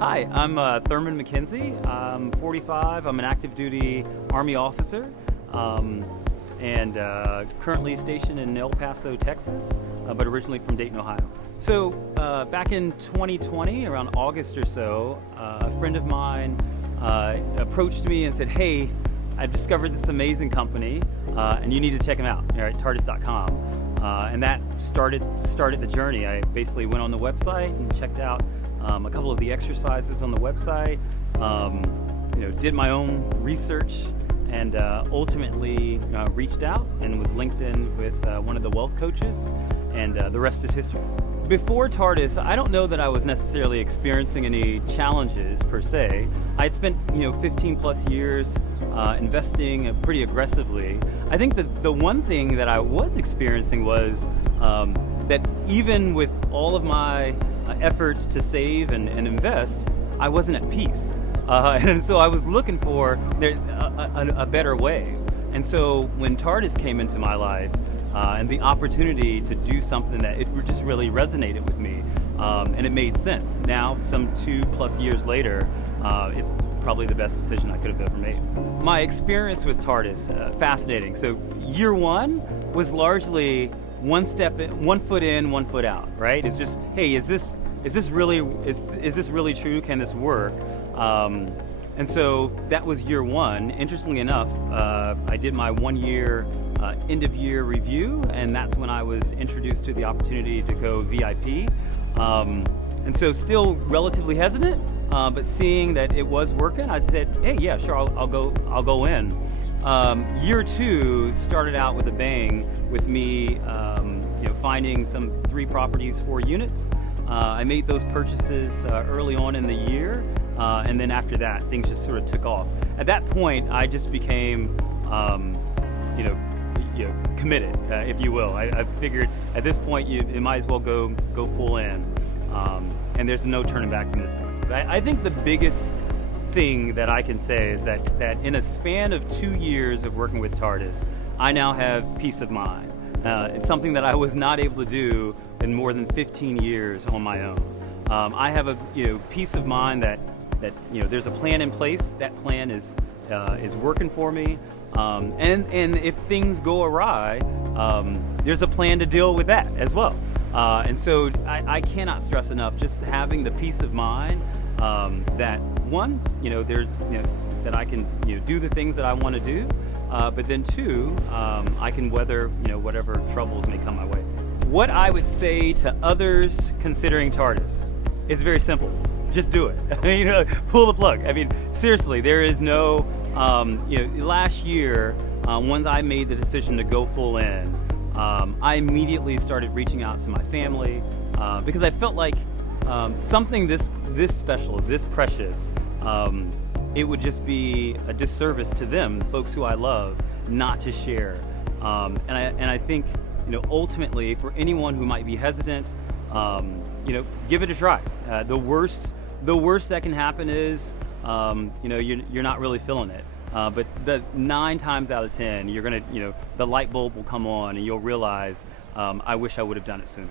Hi, I'm Thurman McKenzie. I'm 45. I'm an active duty Army officer and currently stationed in El Paso, Texas, but originally from Dayton, Ohio. So back in 2020, around August or so, a friend of mine approached me and said, "Hey, I've discovered this amazing company and you need to check them out. You're at Tardis.com." And that started the journey. I basically went on the website and checked out a couple of the exercises on the website, did my own research, and ultimately reached out and was linked in with one of the wealth coaches, and the rest is history. Before Tardis, I don't know that I was necessarily experiencing any challenges per se. I had spent 15 plus years investing pretty aggressively. I think that the one thing that I was experiencing was that even with all of my efforts to save and invest, I wasn't at peace. And so I was looking for a better way. And so when Tardis came into my life, and the opportunity to do something that it just really resonated with me, and it made sense. Now, some 2+ years later, it's probably the best decision I could have ever made. My experience with Tardis, fascinating. So year one was largely one foot in, 1 foot out, right? It's just, hey, is this really true? Can this work? And so that was year one. Interestingly enough, I did my 1 year end of year review, and that's when I was introduced to the opportunity to go VIP. And so still relatively hesitant, but seeing that it was working, I said, hey, yeah, sure, I'll go in. Year two started out with a bang with me finding some 3 properties, 4 units. I made those purchases early on in the year, and then after that, things just sort of took off. At that point, I just became, committed, if you will. I figured at this point, you might as well go full in, and there's no turning back from this point. But I think the biggest thing that I can say is that in a span of 2 years of working with Tardis, I now have peace of mind. It's something that I was not able to do in more than 15 years on my own. I have a peace of mind that there's a plan in place. That plan is working for me, and if things go awry, there's a plan to deal with that as well. And so I cannot stress enough just having the peace of mind that one, that I can do the things that I want to do, but then two, I can weather whatever troubles may come my way. What I would say to others considering Tardis, it's very simple. Just do it. Pull the plug. I mean, seriously, there is no. Last year, once I made the decision to go full in, I immediately started reaching out to my family because I felt like something this special, this precious, it would just be a disservice to them, folks who I love, not to share. And I think ultimately, for anyone who might be hesitant, give it a try. The worst that can happen is you're not really feeling it. But the 9 times out of 10, you're gonna the light bulb will come on, and you'll realize I wish I would have done it sooner.